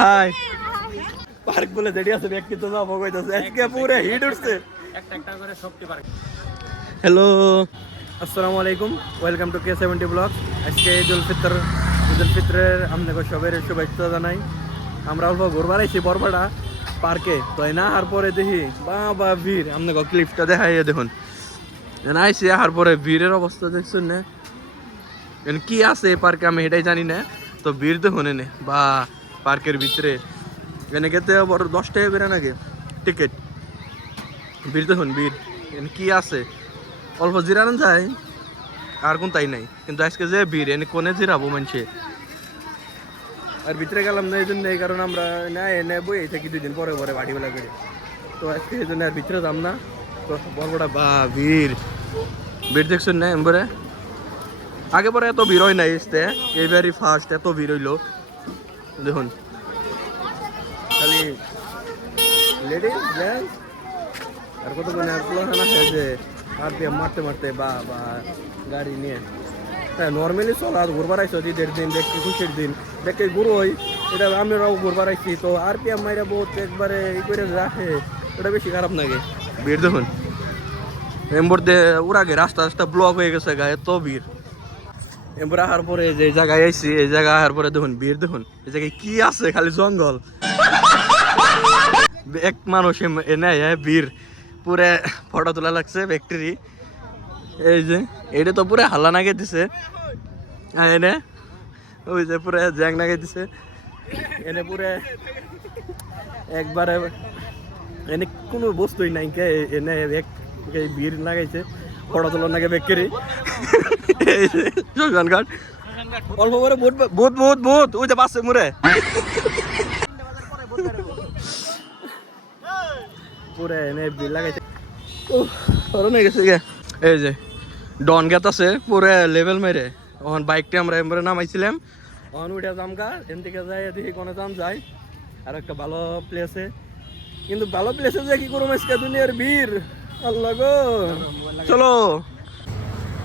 High park বলে যেটি আছে ব্যক্তি তো যাবো কইতাছে আজকে পুরো হিট উঠছে একটা একটা করে সবটি পার্ক। হ্যালো আসসালামু আলাইকুম, ওয়েলকাম টু K70 ব্লগ। আজকে ঈদুল ফিতরের আপনাকে সবের শুভেচ্ছা জানাই। আমরা অল্প ঘুরবার আইছি বরপাড়া পার্কে, তো না আর পরে দেখি বাবা ভিড়। আপনাকে ক্লিপটা দেখাই দেখুন, আইসি আর পরে ভিড়ের অবস্থা দেখছেন না, কি আছে পার্কে আমি এটাই জানি না। তো ভিড় দেখুন এনে বা পার্কের ভিতরে এখানে খেতে বড় 10 টাকা করে নাকি টিকিট। ভিড় দেখুন ভিড়, এখানে কি আছে অল্প জিরানো যায় আর কোন তাই নাই, কিন্তু আজকে যে ভিড় এনে কোনে জিরাবো মানুষে। আর ভিতরে গেলাম না এই জন্য, এই কারণ আমরা না এনে বই থাকি 2 দিন পরে পরে বাড়িবেলা করে, তো আজকে এই জন্য আর ভিতরে যাম না। তো বড় বা ভিড় ভিড় দেখছেন না এমবরে, আগে পরে এত ভিড় হয় নাই, এইবারই ফার্স্ট এত ভিড় হইলো দেখুন। খালি লেডিস জেন্টস আর কত মানে প্লাহানা যে আরপিএম মারতে মারতে বা বা গাড়ি নিয়ে। হ্যাঁ নর্মালি চলা ঘুরবার আইসো ঈদের দিন, দেখতে খুশির দিন দেখে ঘুরো হয়, এটা আমরাও ঘুরবার আইসি। তো আরপিএম মাইরা বহুত একবারে ই করে রাখে, ওটা বেশি খারাপ লাগে। ভিড় দেখুন এমবর দিয়ে ওর আগে রাস্তা রাস্তা ব্লক হয়ে গেছে গায়ে, এত ভিড়। এরপরে আসার পরে যে জায়গায় আইসি, এই জায়গায় আসার পরে দেখুন ভিড় দেখুন, এই জায়গায় কি আছে খালি জঙ্গল। এক মানুষ এনে ভিড় পুরে ফটো তোলা লাগছে ফ্যাক্টরি। এই যে এটা তো পুরো হাল্লা নাগে দিছে এনে, ওই যে পুরো জ্যাং নাগে দিছে এনে পুরে একবারে এনে কোনো বস্তুই নাই কে এনে ভিড় লাগাইছে ফটো তোলার নাগে ফ্যাক্টরি। শ্মশান ঘাট অল্প করে ভূত ভূত ভূত ভূত ওই যে বাসে মুরে পুরে এনে ভিড় লাগাইছে। হয়ে গেছে গে, এই যে ডন গেত আছে পুরে লেভেল মেরে। ওখান বাইকটা আমরা এমবারে নামাইছিলাম, ওখান উঠে জামগা এন থেকে যাই দেখি কোনো জাম যায় আর একটা ভালো প্লেসে, কিন্তু ভালো প্লেসে যে কি করবো আজকে দুনিয়ার ভিড় আল্লাহ গো। চলো,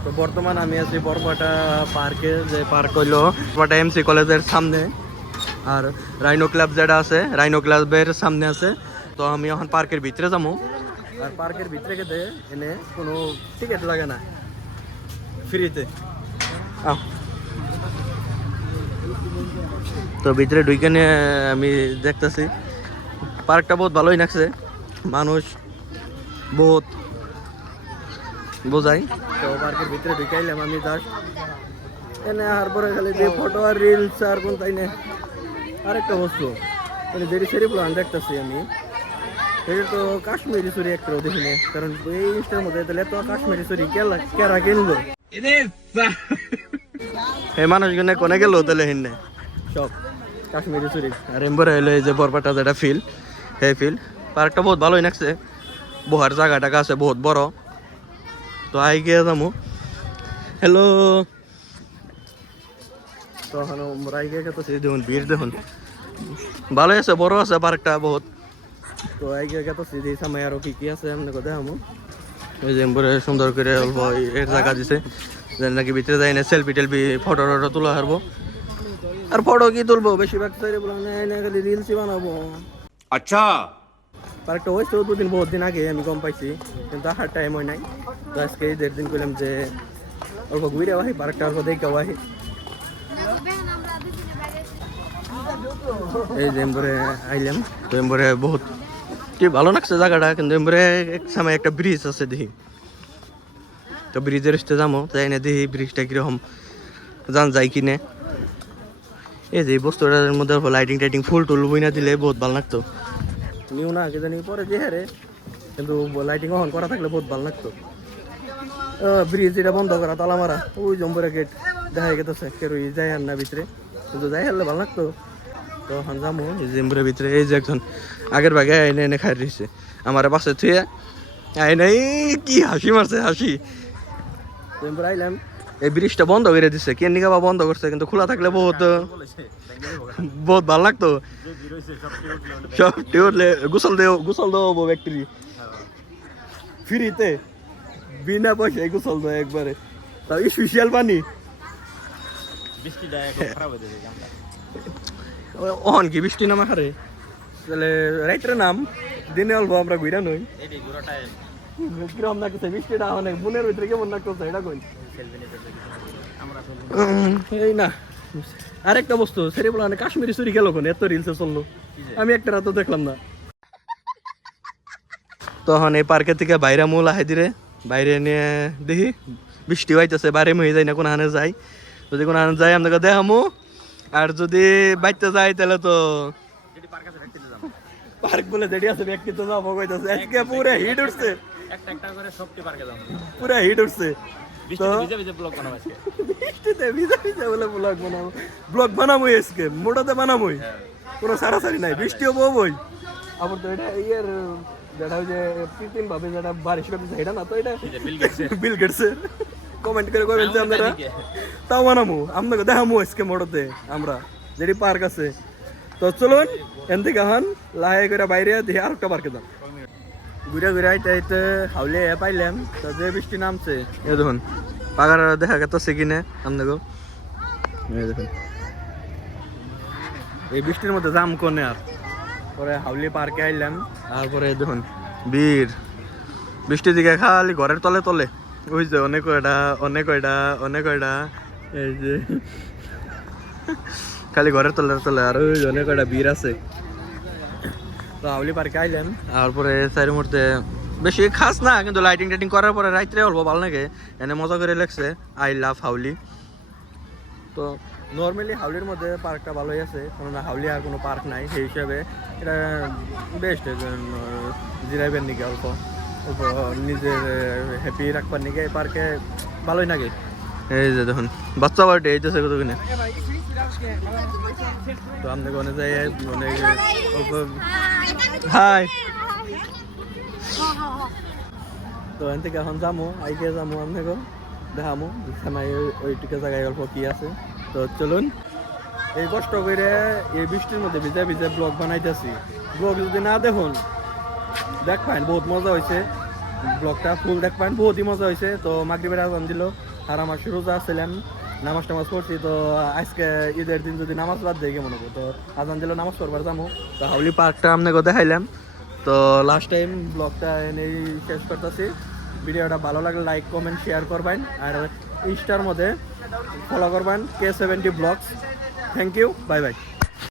তো বর্তমান আমি আছি বরপাটা পার্কে, যে পার্ক হইলো বরপাটা এমসি কলেজের সামনে, আর রাইনো ক্লাব যেটা আছে রাইনো ক্লাবের সামনে আছে। তো আমি এখন পার্কের ভিতরে যাবো, আর পার্কের ভিতরে গেতে এনে কোনো টিকিট লাগে না, ফ্রিতে। তো ভিতরে ঢুকে নিয়ে আমি দেখতেছি পার্কটা বহুত ভালোই লাগছে, মানুষ বহুত বোঝাই। তো পার্কের ভিতরে ঢুকাইলাম আমি জাস্ট এনে আর পরে খালি যে ফটো আর রিলস আর কোন তাই না আরেকটা বস্তু মানে যেটি সেরি প্লান দেখতেছি আমি, এটা তো কাশ্মীরি চুরি একটা দেখিনি, কারণ এই ইনস্টার মধ্যে তাহলে তো কাশ্মীরি চুরি কেরা কিনলো এই মানুষগুলো কোনে গেল তাহলে হিন্নে সব কাশ্মীরি চুরি। আর এমবরে হইলো এই যে বরপাটা যেটা ফিল্ড, এই ফিল্ড পার্কটা বহুত ভালোই লাগছে, বহার জায়গাটা আছে বহুত বড়। তো আই গিয়ে যাবো, হ্যালো তখন আই গিয়ে গেছে দেখুন ভিড় দেখুন ভালোই আছে, বড় আছে পার্কটা বহুত। তো আই গিয়ে গেছি যে সময় আরো কি কি আছে এমনি কথা আমু, এই যে এমবরে সুন্দর করে অল্প এর জায়গা দিছে যেন নাকি ভিতরে যাই না সেলফি টেলফি ফটো টটো তোলা হারবো। আর ফটো কি তুলবো বেশিরভাগ খালি রিলসই বানাবো। আচ্ছা পার্কটা হয়েছে 2 দিন বহুত দিন আগে আমি গম পাইছি, কিন্তু আসার টাইম হয় নাই। তো আজকে এই 1.5 দিন করলাম যে অল্প ঘুরে আহি পার্কটা অল্প দেখে আহি। এই যে এমবরে আইলাম, তো এমবরে বহুত কি ভালো লাগছে জায়গাটা, কিন্তু এমবরে এক সময় একটা ব্রিজ আছে দেখি, তো ব্রিজের উঠতে যাবো, যাই না দেখি ব্রিজটা কিরকম জান যায় কিনে। এই যে বস্তুটার মধ্যে লাইটিং টাইটিং ফুল টুল বইনা দিলে বহুত ভালো লাগতো, নিও না আগে জানি পরে দিয়ে রে, কিন্তু লাইটিং অন করা থাকলে বহুত ভালো লাগতো। ব্রিজ এটা বন্ধ করা তালা মারা, ওই জম্বরে গেট দেখা গেছে কেউ যাই আর না ভিতরে, কিন্তু যাই হারলে ভালো লাগতো। তো এখন যাবো এই জম্বরের ভিতরে, এই যে একজন আগের ভাগে এনে এনে খাই রয়েছে আমার পাশে থুয়ে আইনে কি হাসি মারছে হাসি। জম্বরে আইলাম, এই ব্রিজটা বন্ধ করে দিচ্ছে, কেন নিকা বা বন্ধ করছে, কিন্তু খোলা থাকলে বহুত বহুত ভালো লাগতো। সব উঠলে গোসল দেবো ব্যক্তি ফ্রিতে বিনা পয়সায় গোসল দেয় একবারে, তাও স্পেশাল পানি। ওহন কি বৃষ্টি নামা হারে তাহলে রাইতের নাম দিনে অল্প আমরা ঘুরা নই কিরম লাগতেছে বৃষ্টিটা অনেক বুনের ভিতরে কেমন লাগতেছে এটা কই এই না আরেকটা বস্তু সেরে বলা মানে কাশ্মীরি চুরি গেল কোন এত রিলসে চললো আমি একটা রাতও দেখলাম না তখন এই পার্কের থেকে বাইরে মূল আহে দিরে বাইরে নিয়ে দেখি বৃষ্টি হইতেছে বাইরে হয়ে যায় না কোনো হানে যাই যদি কোনো হানে যাই আপনাকে দেখামো আর যদি বাইতে যাই তাহলে তো পার্ক বলে যেটি আছে ব্যক্তি তো যাবো কইতাছে আজকে পুরো হিট উঠছে একটা করে সবটি পার্কে যাবো পুরো হিট উঠছে বৃষ্টিতে ভিজে ব্লগ বানাবো আজকে বৃষ্টিতে ভিজে বলে ব্লগ বানাবো আজকে মোটাতে বানাবো কোনো সারাসারি নাই বৃষ্টিও বই আবার তো এটা ইয়ার যেটা ওই যে কৃত্রিম ভাবে যেটা বারিশ করতেছে এটা না তো এটা বিল গেটসের কমেন্ট করে করবেন যে আপনারা তাও বানাবো আপনাকে দেখামো আজকে মোটরতে আমরা যেটি পার্ক আছে তো চলুন এন থেকে এখন লাহে করে বাইরে দেখি আর একটা পার্কে যান ঘুরে ঘুরে আইতে আইতে হাউলে পাইলাম তো যে বৃষ্টি নামছে এ দেখুন পাগার দেখা গেছে কিনে আপনাকে দেখুন এই বৃষ্টির মধ্যে জাম কোনে আর পরে হাউলি পার্কে আইলাম তারপরে দেখুন বীর বৃষ্টির দিকে খালি ঘরের তলে তলে ওই যে অনেক কয়টা এই যে খালি ঘরের তলে তলে আর ওই অনেক কয়টা বীর আছে তো হাউলি পার্কে আইলাম তারপরে চারির মধ্যে বেশি খাস না কিন্তু লাইটিং টাইটিং করার পরে রাত্রে অল্প ভালো লাগে এনে মজা করে লাগছে আই লাভ হাউলি তো নর্মালি হাউলির মধ্যে পার্কটা ভালোই আছে কারণ হাউলি আর কোনো পার্ক নাই সেই হিসাবে এটা বেস্ট জিরাইবেন নাকি অল্প নিজের হ্যাপি রাখবার নাকি এই পার্কে ভালোই লাগে এই যে দেখুন বাচ্চা বাড়িতে এইতেছে কত কিনে তো আপনাকে অনেক যাই অনেক অল্প হাই তো এন থেকে এখন যাবো আইকে যাবো আপনাকে দেখামো থানায় ওইটুকু জায়গায় অল্প কি আছে তো চলুন এই কষ্ট করে এই বৃষ্টির মধ্যে ভিজে ভিজে ব্লগ বানাইতেছি ব্লগ যদি না দেখুন দেখ পাইন বহুত মজা হয়েছে ব্লগটা ফুল দেখ পাইন বহুতই মজা হয়েছে তো মাগরিবের আজান দিল আর আমার রোজা ছিলেন নামাজ টামাজ পড়ছি তো আজকে ঈদের দিন যদি নামাজ বাদ দেয় কেমন হবো তো আজান দিল নামাজ পড়বার যাবো তো হাউলি পার্কটা আপনাকে দেখাইলাম তো লাস্ট টাইম ব্লগটা এনেই শেষ করতেছি ভিডিওটা ভালো লাগলে লাইক কমেন্ট শেয়ার করবেন আর ইনস্টার মধ্যে ফলো করবেন K70 blogs thank you bye by